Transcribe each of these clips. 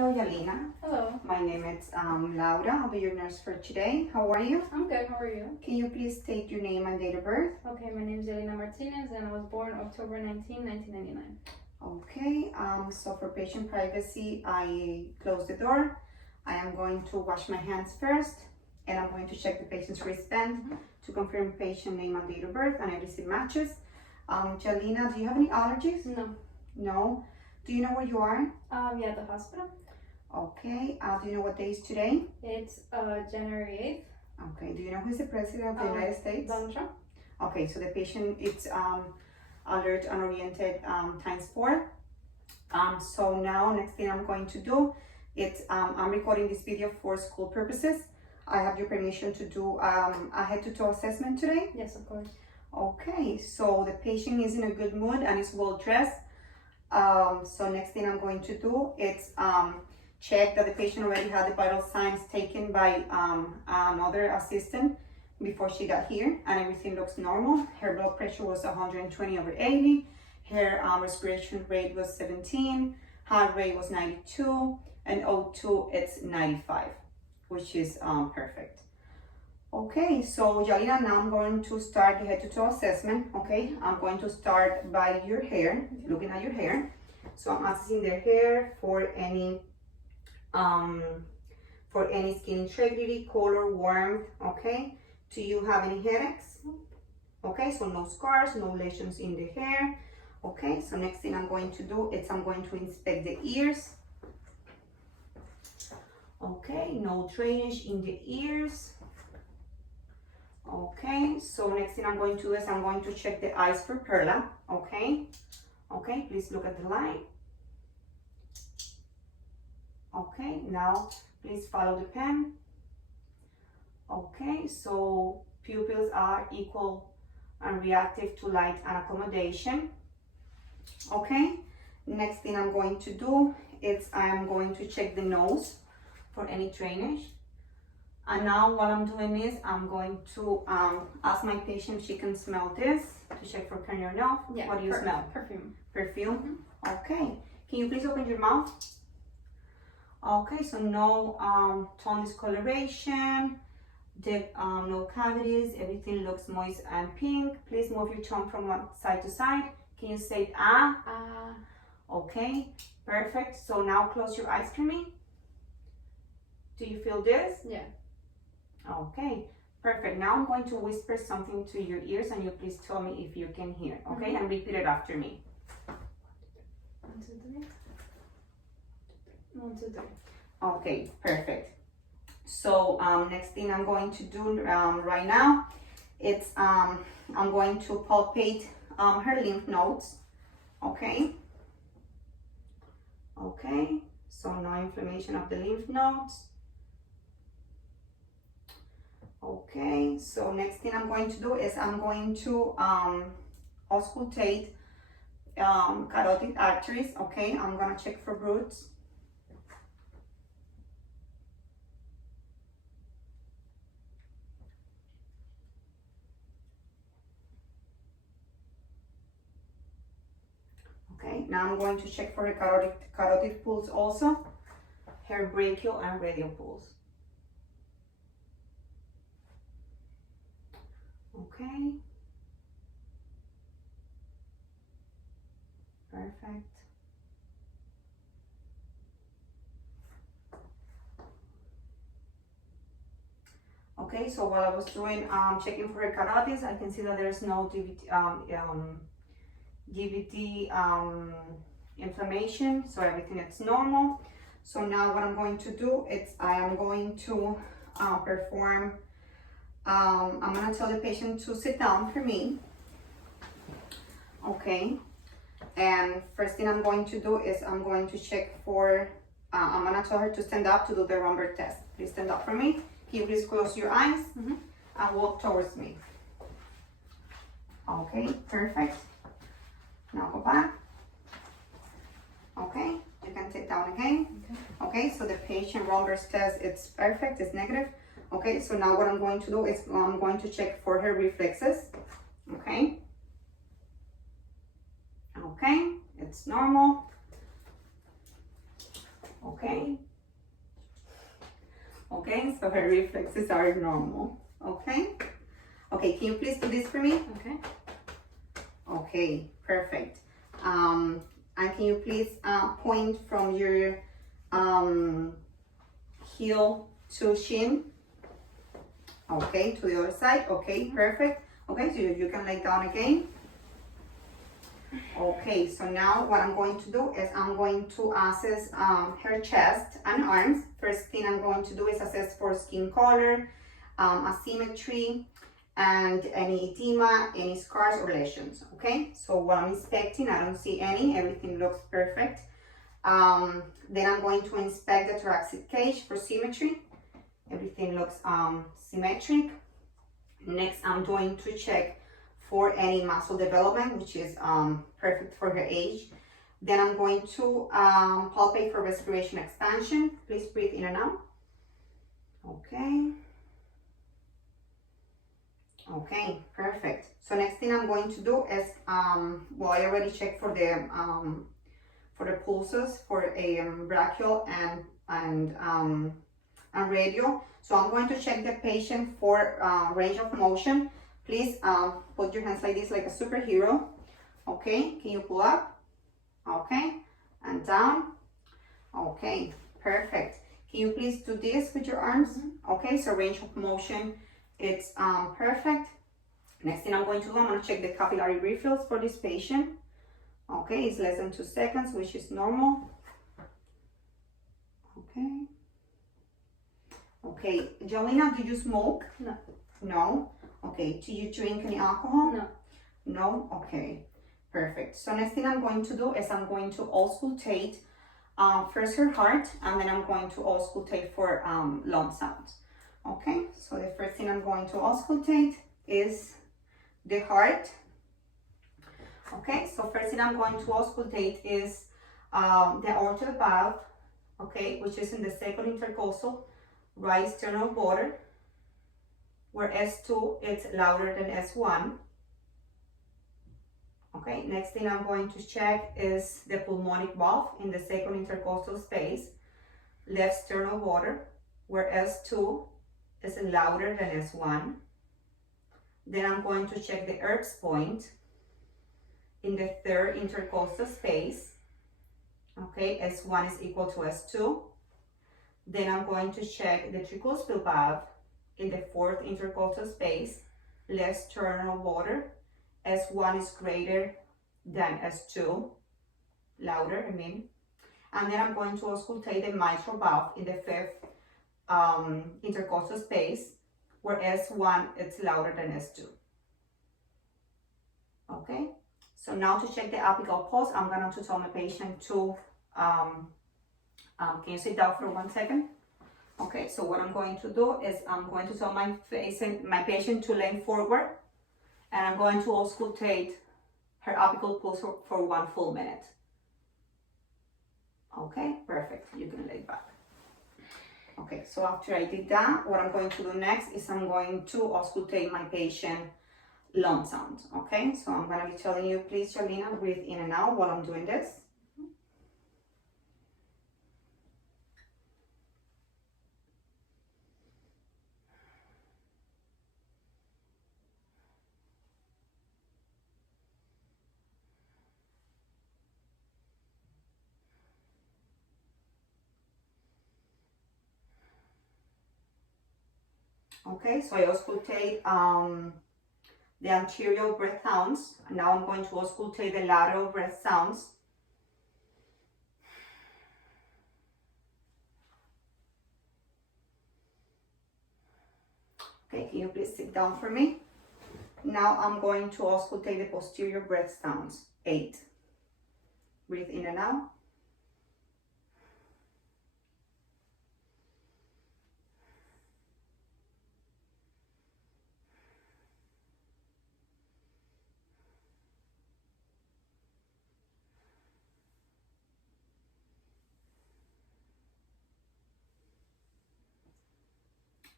Hello, Yalina. Hello. My name is Laura. I'll be your nurse for today. How are you? I'm good. How are you? Can you please state your name and date of birth? Okay, my name is Elena Martinez and I was born October 19, 1999. Okay, so for patient privacy, I close the door. I am going to wash my hands first, and I'm going to check the patient's wristband to confirm patient name and date of birth, and everything matches. Yalina, do you have any allergies? No. No. Do you know where you are? Yeah, the hospital. Okay. Do you know what day is today? It's January 8th. Okay. Do you know who is the president of the United States? Donald Trump. Okay, so the patient is alert and oriented ×4. So now next thing I'm going to do, it's I'm recording this video for school purposes. I have your permission to do a head-to-toe assessment today? Yes, of course. Okay, so the patient is in a good mood and is well dressed. So next thing I'm going to do is check that the patient already had the vital signs taken by another assistant before she got here, and everything looks normal. Her blood pressure was 120/80. Her respiration rate was 17. Heart rate was 92, and O2 it's 95, which is perfect. Okay, so Yalina, now I'm going to start the head-to-toe assessment. Okay, I'm going to start by your hair, looking at your hair. So I'm assessing their hair for any skin integrity, color, warmth. Okay, do you have any headaches? Okay, so no scars, no lesions in the hair. Okay, so next thing I'm going to do is I'm going to inspect the ears. Okay, no drainage in the ears. Okay, so next thing I'm going to do is I'm going to check the eyes for perla. Okay, okay, please look at the light. Okay, now please follow the pen. Okay, so pupils are equal and reactive to light and accommodation. Okay, next thing I'm going to do is I'm going to check the nose for any drainage. And now what I'm doing is I'm going to ask my patient if she can smell this to check for cranial nerve. Yeah, what do you smell? Perfume. Perfume? Okay. Can you please open your mouth? Okay, so no tone discoloration, no cavities, everything looks moist and pink. Please move your tongue from one side to side. Can you say ah? Ah. Okay, perfect. So now close your eyes for me. Do you feel this? Yeah. Okay, perfect. Now I'm going to whisper something to your ears and you please tell me if you can hear, okay? And repeat it after me. 1, 2, 3. 1, 2, 3. Okay, perfect. So next thing I'm going to do right now, it's I'm going to palpate her lymph nodes, okay? Okay, so no inflammation of the lymph nodes. Okay, so next thing I'm going to do is I'm going to auscultate carotid arteries. Okay, I'm gonna check for roots. Okay, now I'm going to check for her carotid pulse also, her brachial and radial pulse. Okay, perfect. Okay, so while I was doing checking for her carotids, I can see that there's no DVT inflammation, so everything is normal. So now what I'm going to do is I am going to perform. I'm gonna tell the patient to sit down for me. Okay, and first thing I'm going to do is I'm going to check for, I'm gonna tell her to stand up to do the Romberg test. Please stand up for me. Can you please close your eyes and walk towards me? Okay, perfect. Now go back. Okay, you can sit down again. Okay, so the patient Romberg test, it's perfect, it's negative. Okay, so now what I'm going to do is I'm going to check for her reflexes. Okay. Okay, it's normal. Okay. Okay, so her reflexes are normal. Okay. Okay, can you please do this for me? Okay. Okay, perfect. And can you please point from your heel to shin? Okay, to the other side. Okay, perfect. Okay, so you can lay down again. Okay, so now what I'm going to do is I'm going to assess her chest and arms. First thing I'm going to do is assess for skin color, asymmetry, and any edema, any scars or lesions. Okay, so what I'm inspecting, I don't see any, everything looks perfect. Then I'm going to inspect the thoracic cage for symmetry. Everything looks symmetric. Next, I'm going to check for any muscle development, which is perfect for her age. Then I'm going to palpate for respiration expansion. Please breathe in and out. Okay. Okay, perfect. So next thing I'm going to do is, well, I already checked for the pulses for a brachial and radial. So I'm going to check the patient for range of motion. Please put your hands like this, like a superhero. Okay, can you pull up? Okay, and down. Okay, perfect. Can you please do this with your arms? Okay, so range of motion, it's perfect. Next thing I'm going to do, I'm going to check the capillary refills for this patient. Okay, it's less than 2 seconds, which is normal. Okay. Okay, Jolina, do you smoke? No. No. Okay, do you drink any alcohol? No. No? Okay, perfect. So next thing I'm going to do is I'm going to auscultate first her heart, and then I'm going to auscultate for lung sounds. Okay, so the first thing I'm going to auscultate is the heart. Okay, so first thing I'm going to auscultate is the aortic valve, okay, which is in the second intercostal right sternal border, where S2 is louder than S1. Okay, next thing I'm going to check is the pulmonic valve in the second intercostal space, left sternal border, where S2 is louder than S1. Then I'm going to check the Erb's point in the third intercostal space. Okay, S1 is equal to S2. Then I'm going to check the tricuspid valve in the fourth intercostal space, left sternal border. S1 is greater than S2, louder, I mean. And then I'm going to auscultate the mitral valve in the fifth intercostal space, where S1 is louder than S2. Okay, so now to check the apical pulse, I'm going to tell my patient to, can you sit down for 1 second? Okay, so what I'm going to do is I'm going to tell my patient to lean forward, and I'm going to auscultate her apical pulse for 1 full minute. Okay, perfect, you can lay back. Okay, so after I did that, what I'm going to do next is I'm going to auscultate my patient lung sound. Okay, so I'm going to be telling you, please, Jolina, breathe in and out while I'm doing this. Okay, so I auscultate the anterior breath sounds. Now I'm going to auscultate the lateral breath sounds. Okay, can you please sit down for me? Now I'm going to auscultate the posterior breath sounds. 8. Breathe in and out.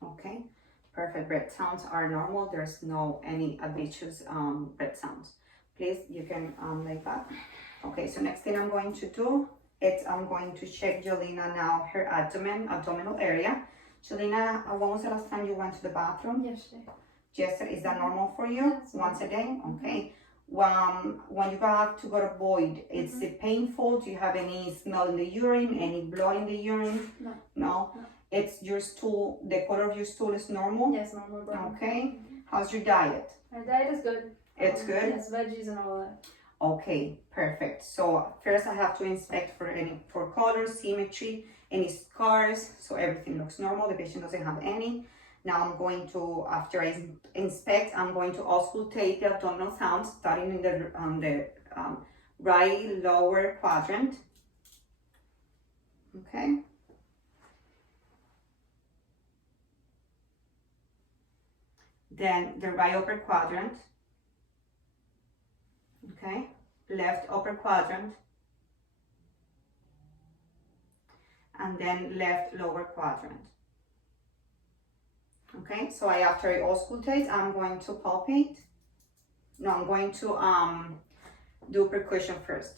Okay, perfect. Breath sounds are normal. There's no any obvious breath sounds. Please, you can lay back. Okay, so next thing I'm going to do I'm going to check Jelena now, her abdominal area. Jelena, when was the last time you went to the bathroom? Yesterday. Yesterday, is that normal for you? Yes. Once a day? Okay. When you have to go to void, is it painful? Do you have any smell in the urine? Any blood in the urine? No. No? It's your stool, the color of your stool is normal? Yes, normal brown. Okay. How's your diet? My diet is good. It's good? Yes, veggies and all that. Okay, perfect. So first I have to inspect for color, symmetry, any scars, so everything looks normal. The patient doesn't have any. Now I'm going to, after I inspect, I'm going to auscultate the abdominal sound, starting in the right lower quadrant. Okay. Then the right upper quadrant. Okay, left upper quadrant, and then left lower quadrant. Okay, so after I auscultate, I'm going to palpate. No, I'm going to do percussion first.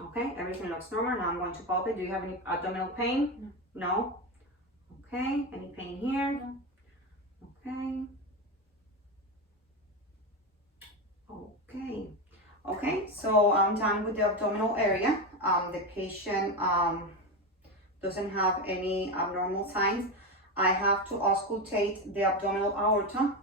Okay, everything looks normal. Now I'm going to palpate. Do you have any abdominal pain? No. Okay, any pain here? No. Okay. Okay. Okay, so I'm done with the abdominal area. The patient doesn't have any abnormal signs. I have to auscultate the abdominal aorta.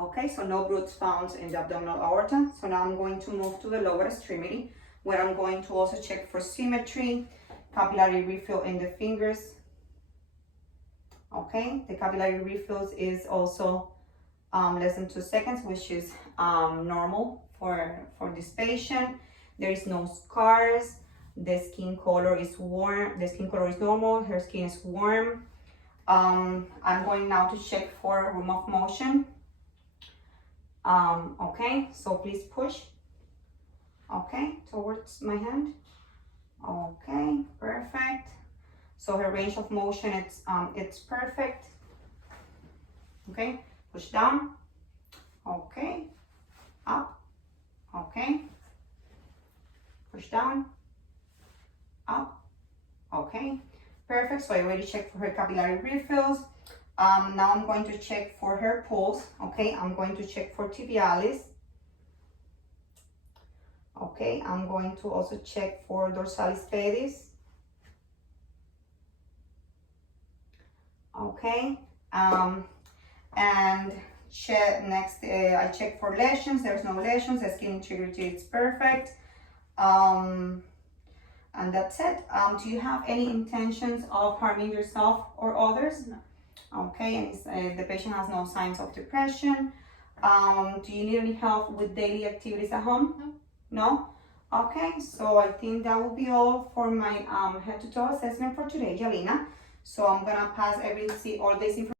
Okay, so no bruits found in the abdominal aorta. So now I'm going to move to the lower extremity, where I'm going to also check for symmetry, capillary refill in the fingers. Okay, the capillary refills is also less than 2 seconds, which is normal for this patient. There is no scars. The skin color is warm. The skin color is normal. Her skin is warm. I'm going now to check for room of motion. Okay, so please push. Okay, towards my hand. Okay, perfect. So her range of motion, it's perfect. Okay, push down. Okay, up. Okay, push down, up. Okay, perfect. So I already checked for her capillary refills. Now I'm going to check for her pulse. Okay, I'm going to check for tibialis. Okay, I'm going to also check for dorsalis pedis. Okay, and check next. I check for lesions. There's no lesions. The skin integrity is perfect. And that's it. Do you have any intentions of harming yourself or others? No. Okay, and the patient has no signs of depression. Do you need any help with daily activities at home? No? Okay, so I think that will be all for my head to toe assessment for today, Jelena. So I'm gonna pass all this information